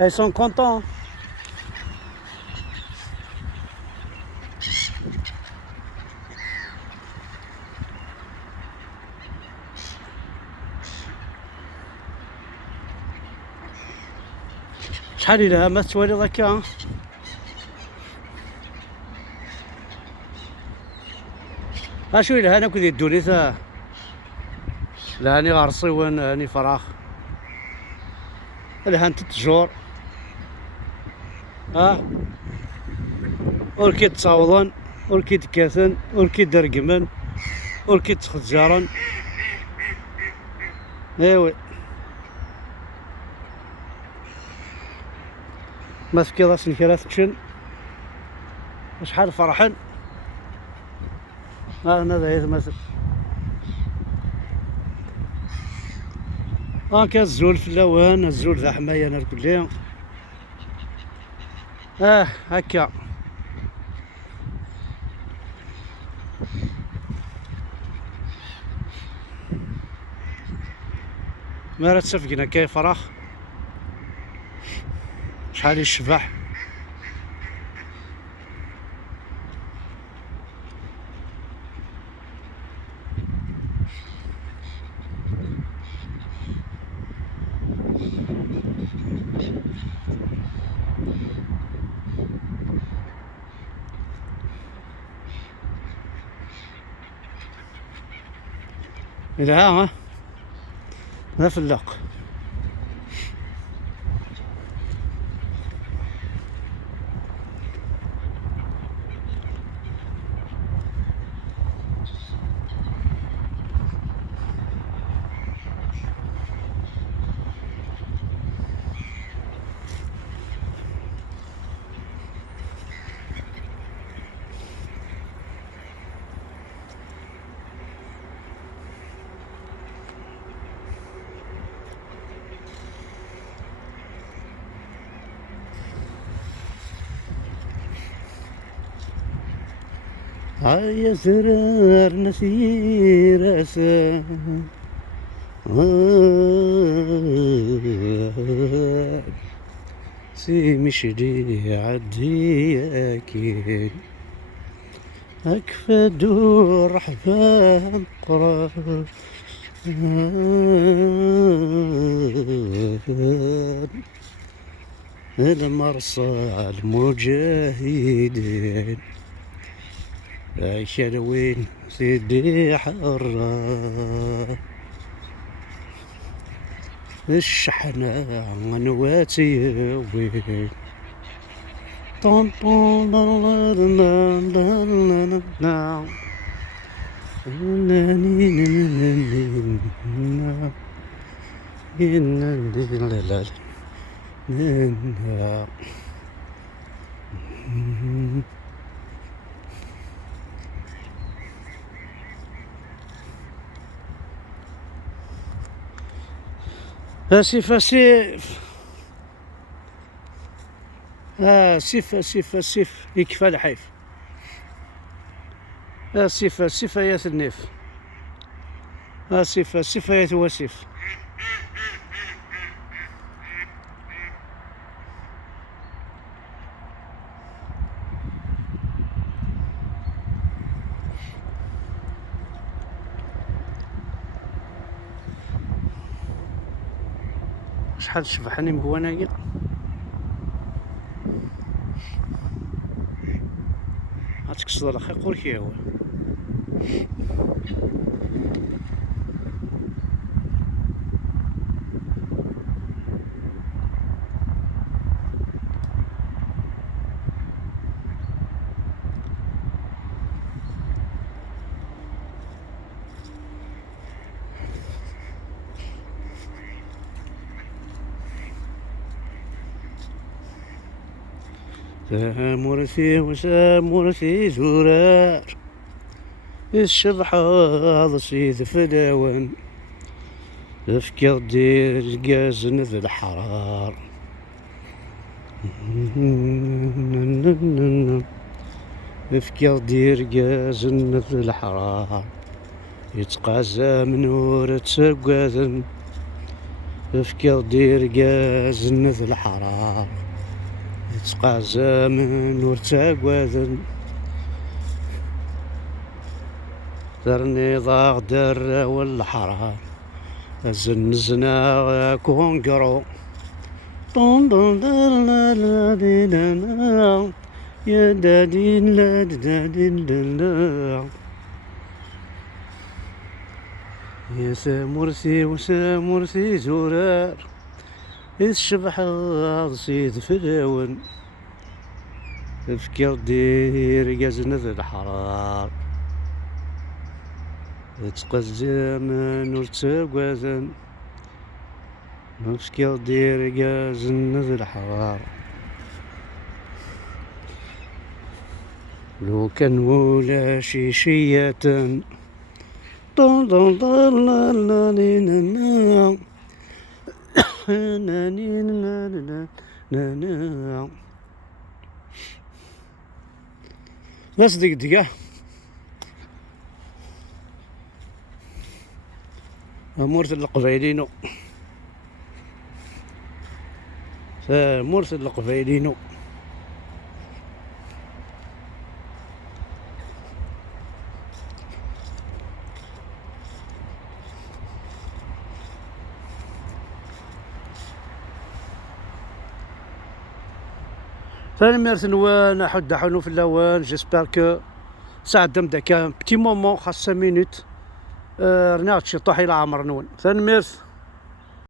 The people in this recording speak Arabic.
Ils sont contents. شحال لها ما توالي هكا. اشو لها انا كنت يدوني ثا لهاني غرصيوان هاني فراخ لهان تتجور ور كيتصاوضن ور كيتكاثن ور كيدرقمن ور كيتخجرن. ايوي ما تفكيض اسن كرا تكشن شحال فرحن. هنا ذا مثل هاكا الزول في اللوان الزول ذا حماية انا الكلية. هكا ما راه تسفقنا كاي فراخ شحال يشبح. ها ها فلاق. هيا زرار نسير أسا سي مشري عدي أكيد أكفى دور رحبان قرار المرصى المجاهدين شلوين سيدي حرة الشحنة عنواتي وين طن طن اسف اسف اسف اسف اسف يكفى الحيف. اسف اسف يا ثنيف اسف اسف يا تواسف. شحال شبحني هو انايا. غتكسر الاخي قول هو سامورثي وسامورثي زرار الشبح هذا سيد فداون افكر دير قازن ذي الحرار افكر دير قازن ذي الحرار يتقازى من ورا تسقاذن فكر دير قاز النذ الحرار يتقع زمن ورتاقواذن درني ضاغ در والحرار الزنزنا كونقرو طون طون يا دادين لا دادين لا يا سامرسي وسامرسي زرار الشبح صيد فلاون فكر دير قازنا ذا الحرار تقى الزمان ورتاقواذن فكر دير قازنا ذا الحرار لو كان ولا شيشية طن طن طن لا لا لا لا بس دقيقة مرسل القبيلينو مرسل القبيلينو ثاني ميرسن وان حد حنو في اللوان جيسبر كو ساعد داك بتي مومون خاص 5 مينوت رناغ شي طاحي العمر نون ثاني ميرس.